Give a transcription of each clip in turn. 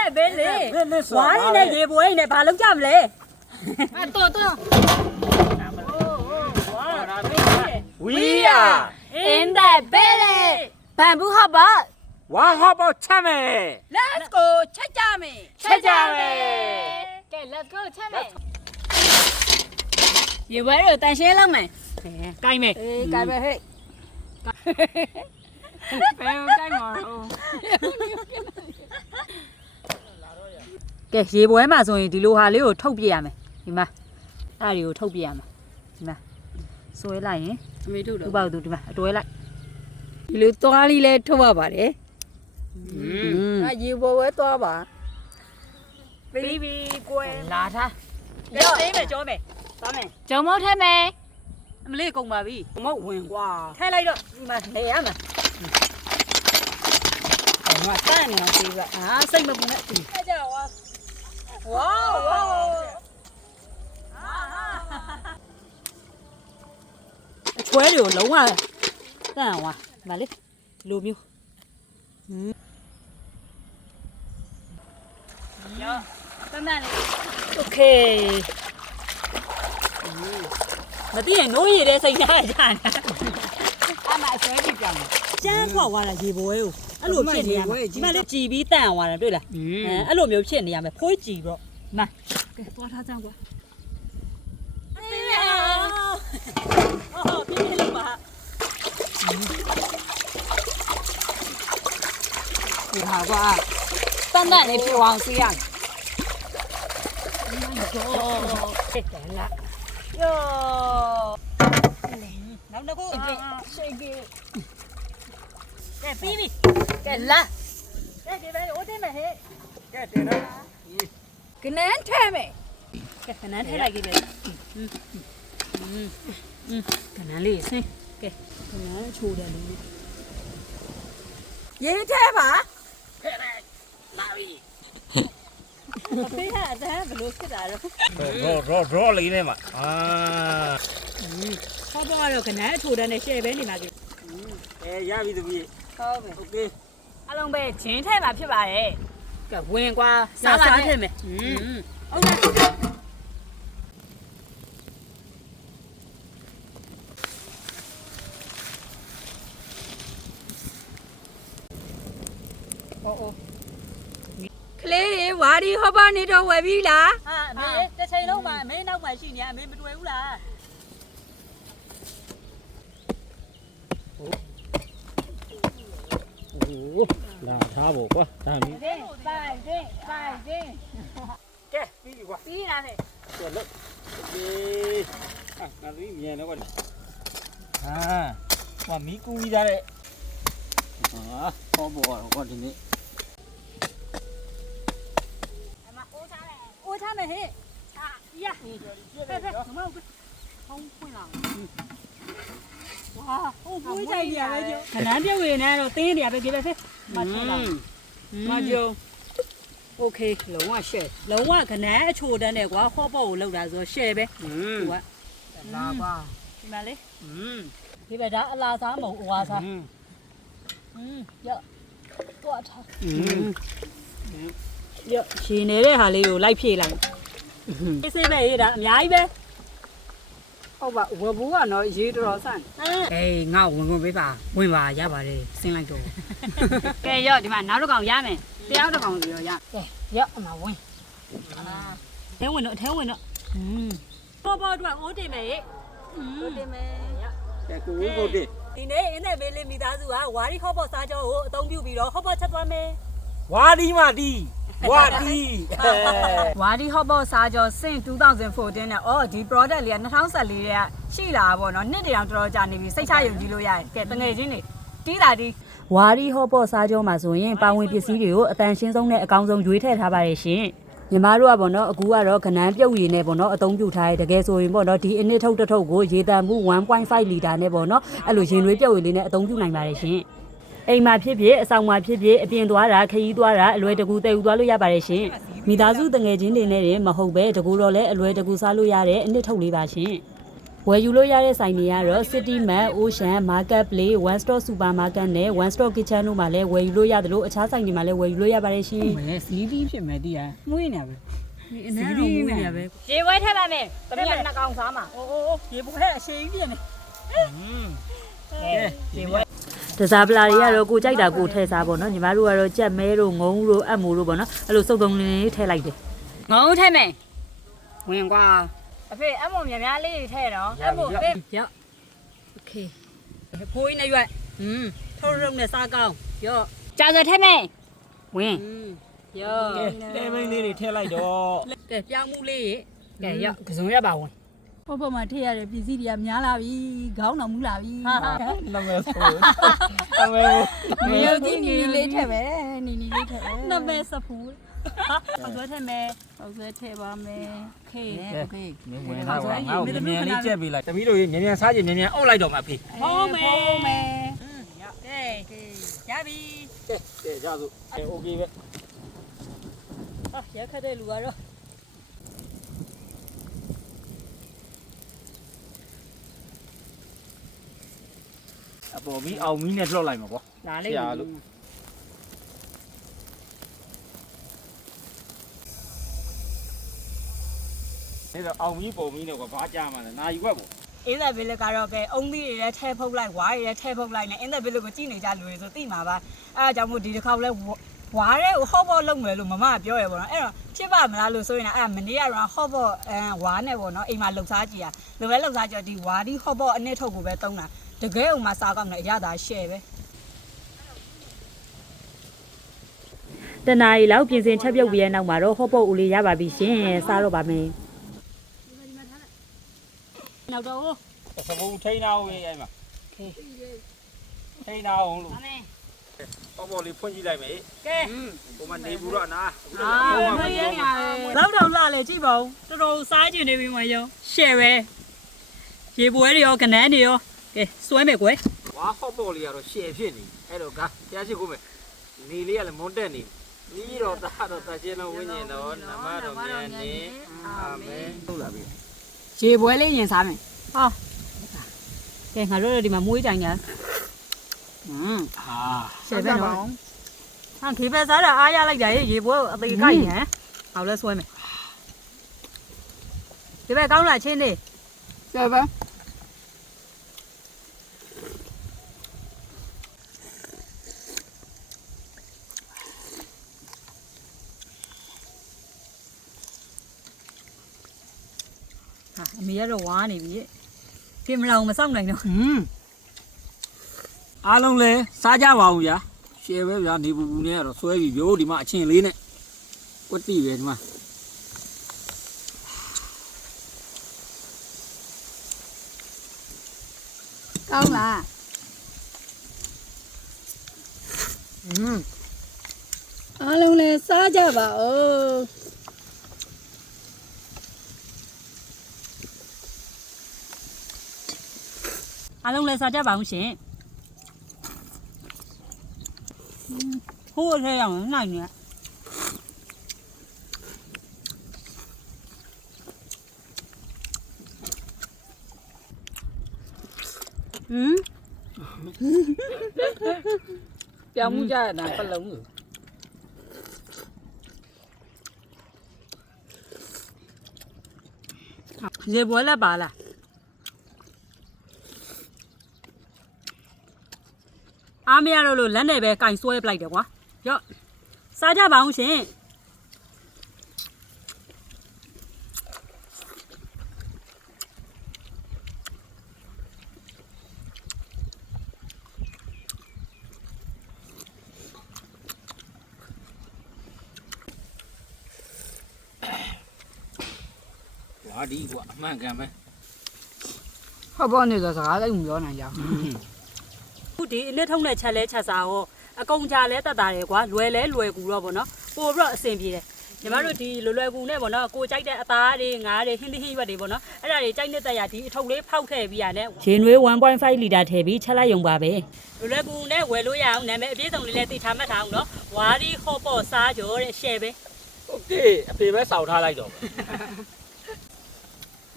တဲ့ပဲလေဝါးရနဲ့ရေပွဲနဲ့ဘာလုပ်ကြမလဲတော် We are in that belly ဘန်ဘူးဟပ်ပါ one hop of chame let's go ချက်ကြမယ် ကဲ let's go ချက်မယ်ရေပွဲကိုတန်ရှင်းလောက်မယ် ကိုင်းမယ် အေးကြိုင်ပဲဟဲ့ ဘယ်ကိုကိုင်းမှာကဲရေပွဲမှာဆိုရင်ဒီလိုဟာလေးကိုထုတ်ပြရမယ်ဒီမှာအဲ့ဒီကိုထုတ်ပြရမှာဒီမှာဆွဲလိုက်ရင် အမေတို့ သူ့ တော့ ဘောက်သူဒီမှာအတွဲလိုက် ဒီလိုသွားလေးလဲထုတ်ရပါတယ်ရေပွဲဝဲသွားပါပြီးကွယ် လာထား ရောသေးမယ်ကြောမယ်သွားမယ် ဂျုံမုတ်ထဲမယ်အမလေးကုန်ပါပြီ မဟုတ်ဝင်ကွာ ထဲလိုက်တော့ဒီမှာနေရမှာ ငါတန်းနေအောင်သေးပါ စိတ်မပူနဲ့ အဲ့ကြဝါဝါအချွဲတွေကိုလုံးဝတန့်အောင်ပါဒီမှာလေလိုမျိုးရောတန်းတန်းလေးโอเคမသိရင်နိုးရည်တဲ့စိတ်နဲ့ကြာနေ အမအဆွဲကြည့်ပြန်မယ် ကျန်းထွက်သွားတာရေပွဲကိုအဲ့လိုဖြစ်နေရမယ်ဒီမှာလေကြည်ပြီးတန့်အောင်သွားတာတွေ့လားအဲ့လိုမျိုးဖြစ်နေရမယ်ဖိုးကြည်တော့မကဲသွားထားကြကွာပြင်းပြလို့ပါဒီဟာကွာတန်းတန်းလေးဖြူအောင်စီးရမယ် ဖြစ်တယ်လားယောနောက်တစ်ခုရှိတ်ကြီးကဲပြီးပြီကဲလာကဲဒီပဲဦးတင်မယ်ဟဲ့ကဲတင်တော့ ကနန်းထဲမယ် ကဲခဏထဲလိုက်ကြည့်ပဲခဏလေးဆင်းကဲခဏချိုးတယ်လို့ ရေထဲပါ အဖေကအတန်းဘလို့ဖြစ်တာတော့ draw လေးနဲ့မှာဟောတော့ခဏချိုးတယ်နဲ့ရှယ်ပဲနေမှာကြည့် ရပြီတပည့် ဟုတ်ပြီ โอเค အလုံးပဲဂျင်းထဲမှာဖြစ်ပါတယ်ကဲဝင်ကွာစားပါနဲ့ဟုတ်လားကလေးတွေဝါဒီဟောပါနေတော့ဝယ်ပြီလား ဟာအမေတစ်ချိန်လုံးမှာအမေနောက်မှရှိနေအမေမတွေ့ဘူးလား โอ้လာထားဖို့ကွာဒါမီ ဒင်းပိုင်ဒင်း ကဲပြီးပြီကွာ ပြီးလားဟဲ့ တော်လို့โอเคငါသမီးမြန်တော့ကွာကွာမီကူကြီးသားတဲ့ဟောပေါ်တော့ကွာဒီနေ့ အမအိုးချမယ်ဟဲ့ဟာရဟဲ့မမဟုတ်ဖုန်းဖွင့်လာဝါဟိုပွေးကြိုင်နေရပဲကျခဏပြုတ်ရနေတော့တင်းနေရပဲကြည့်ပဲဖေးမထည့်တော့မကြုံโอเค လုံးဝရှက် လုံးဝခဏအချိုတန်းနဲ့ကွာဟောပေါ့ကိုလောက်တာဆိုရှယ်ပဲသူက လာပါ ဒီမှာလေဒီဘက်ဒါအလားစားမဟုတ်အဝါစားရော့တော့ထားရော့ရှင်နေတဲ့ဟာလေးကိုလိုက်ဖြည့်လိုက်အေးစေးပဲရေးတာအများကြီးပဲ ဟုတ်ပါဝဘူးကတော့ရေတော်ဆန့်အေးငါဝင်ပေးပါဝင်ပါရပါတယ်ဆင်းလိုက်တော့ ကဲရော့ဒီမှာနောက်တစ်ကောင်ရမယ် တယောက်တစ်ကောင်စီရောရ ကဲရော့အမဝင်ထဲဝင်တော့ပေါ်ပေါ်တော့အိုးတင်မယ်အိုးတင်မယ် ကဲကိုဝင်းကိုတင် ဒီနေ့အင်းတဲ့မေးလေးမိသားစုကဝါရီဟော့ပေါ့စားကြောကိုအသုံးပြုပြီးတော့ဟော့ပေါ့ချက်သွားမယ် ဝါဒီမာဒီဝါဒီ ဝါဒီဟော့ဘော့စားကြောစင်2014နဲ့အော်ဒီ product လေးက2014ရဲ့ရှိလာပါတော့နှစ်တည်းအောင်တော်တော်ကြာနေပြီစိတ်ချယုံကြည်လို့ရတယ်ကဲတငယ်ချင်းတွေတီးလာတီး ဝါရီဟော့ပေါ့စားကြောမှာဆိုရင်ပါဝင်ပစ္စည်းတွေကိုအတန်ရှင်းဆုံးနဲ့အကောင်းဆုံးရွေးထည့်ထားပါတယ်ရှင်ညီမတို့ကပေါ့နော်အခုကတော့ကနန်းပြုတ်ရည်နဲ့ပေါ့နော်အသုံးပြုထားရတကယ်ဆိုရင်ပေါ့နော်ဒီအနစ်ထုတ်တစ်ထုတ်ကိုရေတန်မှု 1.5 လီတာနဲ့ပေါ့နော်အဲ့လိုရင်ရွေးပြုတ်ရည်လေးနဲ့အသုံးပြုနိုင်ပါတယ်ရှင်အိမ်မှာဖြစ်ဖြစ်အဆောင်မှာဖြစ်ဖြစ်အပြင်သွားတာခရီးသွားတာအလွယ်တကူတည်ယူသွားလို့ရပါတယ်ရှင်မိသားစုတငယ်ချင်းတွေနဲ့မဟုတ်ပဲတကူတော့လည်းအလွယ်တကူစားလို့ရတဲ့အနစ်ထုတ်လေးပါရှင် ဝယ်ယူလို့ရတဲ့ဆိုင်တွေကတော့ City Mart, Ocean, Marketplace, One Stop Supermarket နဲ့ One Stop Kitchen တို့မှာလည်းဝယ်ယူလို့ရတယ်လို့အခြားဆိုင်တွေမှာလည်းဝယ်ယူလို့ရပါတယ်ရှင် မဲစီးပြီးဖြစ်မယ်တီးရမှုရနေပဲ အနည်းတော့ဝယ်ရပဲ ရေပွဲထက်လာမယ်တမီးကနှစ်ကောင်စားမှာ အိုးရေပွဲအရှိကြီးပြနေရေပွဲ တစားပလာတွေကတော့ကိုကြိုက်တာကိုထည့်စားပေါ့နော်ညီမတို့ကတော့ကြက်မဲတို့ငုံတို့အပ်မိုးတို့ပေါ့နော်အဲ့လိုစုပ်သုံးလေးထည့်လိုက်တယ် ငုံထဲမယ်ဝင်ကွာအဖေအမို့များများလေးတွေထဲတော့အမို့ပေး ရော့โอเคဖိုးကြီးနဲ့ရွက်ထုတ်ရုံနဲ့စားကောင်းရော့ ကြာစထဲမယ်ဝင် ရော့ ကဲတဲမင်းလေးတွေထည့်လိုက်တော့ ကဲပြောင်းမှုလေး ကဲရော့ကစုံရပါဝင် ဟိုဘက်မှာထည့်ရတဲ့ပစ္စည်းတွေကများလာပြီခေါင်းတော်မူလာပြီ နမဲဆိုနမဲ မယုတ်ကြည့်နီလေးထည့်ပဲနီလေးထည့်ပဲ နမဲစဖူးဟုတ်ဆွဲထည့်မယ် ဟုတ်ဆွဲထည့်ပါမယ်โอเค မင်းဝင်တော့ငါ့ကိုမြန်မြန်လေးကြက်ပေးလိုက်တမီးတို့ရေမြန်မြန်စားကြည့်မြန်မြန်အုပ်လိုက်တော့မှာဖေး ဟောမယ် ဟုတ်မယ် ကဲရပြီ ကဲကဲကြစို့โอเคပဲ ဟာရခတဲ့လူကတော့ အပေါ်ပြီးအောင်မီးနဲ့လွှတ်လိုက်မှာပေါ့ လာလိမ့် ဆရာလို့အဲ့တော့အောင်မီးပုံမီးနဲ့ကဘာကြမှာလဲနာယူွက်ပေါ့ အင်းသက်ဘီလကတော့ကဲအုံးသီးတွေလည်းထဲဖုတ်လိုက်ဝါးတွေလည်းထဲဖုတ်လိုက်နဲ့အင်းသက်ဘီလကိုကြည့်နေကြလူတွေဆိုသိမှာပါအဲအကြောင်းမို့ဒီတစ်ခေါက်လဲဝါးတဲ့ဟော့ဘော့လုံးမယ်လို့မမကပြောရပေါ့နော်အဲ့တော့ဖြစ်ပါမလားလို့ဆိုရင်အဲ့မနေ့ကတော့ဟော့ဘော့ဝါးနဲ့ပေါ့နော်အိမ်မှာလှုပ်ရှားကြည့်ရလိုပဲလှုပ်ရှားကြည့်ဒီဝါးဒီဟော့ဘော့အနည်းထုတ်ကိုပဲသုံးတာတကယ်ဥမာစားကောင်းတယ်အရသာရှယ်ပဲ တနားရီလောက်ပြင်ဆင်ချက်ပြုတ်ပြီးတဲ့နောက်မှာတော့ဟော့ပေါ့ဦးလေးရပါပြီရှင်စားတော့ပါမယ်နောက်တော့ စပူထိန်းအောင်ရေးအဲ့မှာထိန်းအောင်လို့ပေါ်လေးဖွင့်ကြည့်လိုက်မယ် ကဲ ဟိုမှာနေဘူးတော့နာ မရရ လောက်တော့လှလေကြည့်ပါဦးတော်တော်စားကျင်နေပြီမရောရှယ်ပဲရေပွဲတွေရောကနန်းတွေရောကဲစွဲမယ်ကွယ် ဝါဟော့ပေါ်လေးကတော့ရှယ်ဖြစ်နေအဲ့တော့ကတရားရှိခိုးမယ်နေလေးကလည်းမွန်တက်နေပြီးတော့တာတော့တချင်းလုံးဝိညာဉ်တော်နမတော်မြတ်နေအာမင်ဟုတ်လားပြီ ရေပွဲလေးရင်စားမယ် ဟာကဲငါတို့ဒီမှာမွေးတိုင်ညာ အာ ရှယ်ပဲနော်ဟာခေပဲစားတာအားရလိုက်တာရေပွဲအသေးကိုက်ညာအောင်လဲစွဲမယ်ဒီဘက်ကောင်းလားချင်းနေ ဆယ်ပဲ ဟာအမေကတော့ဝါနေပြီပြင်မလာအောင်မစောင့်နိုင်တော့ အားလုံးလဲစားကြပါဦးဗျာရှယ်ပဲဗျာနေပူပူနဲ့ကတော့ဆွဲပြီးပြိုးဒီမှာအချင်းလေးနဲ့ကွတ်တိပဲဒီမှာ ကောင်းလားအားလုံးလည်းစားကြပါဦး အားလုံးလည်းစားကြပါအောင်ရှင်ဟိုးထဲရအောင်နိုင်နေပြောင်းမှုကြရတာပလုံးလို့ ရေပွဲလက်ပါလားအားမရတော့လို့လက်နဲ့ပဲကင်ဆွဲပလိုက်တယ်ကွာရော့စားကြပါအောင်ရှင်ဝါဒီကွာအမှန်ကန်ပဲ ဟော့ဘော့နေဆိုစကားလည်းမပြောနိုင်ကြဘူး ခုဒီအနစ်ထုံးတဲ့ချက်လဲချက်စားဟောအကုန်ကြလဲတက်တာတယ်ကွာလွယ်လဲလွယ်ကူတော့ဗောနော်ပို့ပြီးတော့အဆင်ပြေတယ်ညီမတို့ဒီလွယ်ကူနဲ့ဗောနော်ကိုကြိုက်တဲ့အသားတွေငါးတွေဟင်းသီးဟိဘတ်တွေဗောနော်အဲ့ဒါတွေကြိုက်နေတဲ့ရဒီအထုပ်လေးဖောက်ထည့်ပြီးရတယ်ရေနွေး 1.5 လီတာထည့်ပြီးချက်လိုက်ရုံပါပဲလွယ်ကူနဲ့ဝယ်လို့ရအောင်နာမည်အပြည့်စုံလေးလည်းသိထားမှတ်ထားအောင်နော်ဝါဒီဟော့ပေါ့စားကြောတဲ့ရှယ်ပဲ โอเคအဖေပဲစောက်ထားလိုက်တော့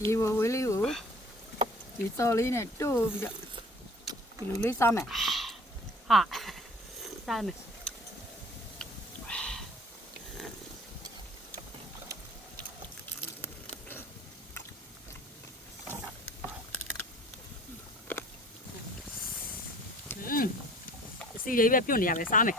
ရေဝဝလေးကို ဒီစော်လေးနဲ့တို့ပြီးတော့ဒီလိုလေးစားမယ် ဟာစားမယ်အစီလေးပဲပြုတ်နေရပဲစားမယ်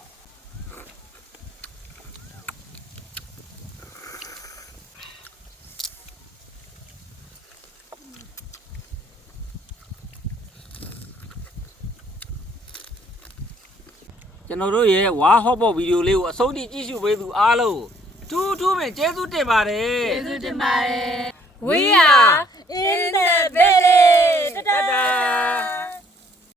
ကျွန်တော်တို့ရဲ့ဝါဟော့ပေါ့ဗီဒီယိုလေးကိုအဆုံးထိကြည့်ရှုပေးသူအားလုံးထူးထူးပဲကျေးဇူးတင်ပါတယ် ကျေးဇူးတင်ပါတယ် We are in the village တဒါ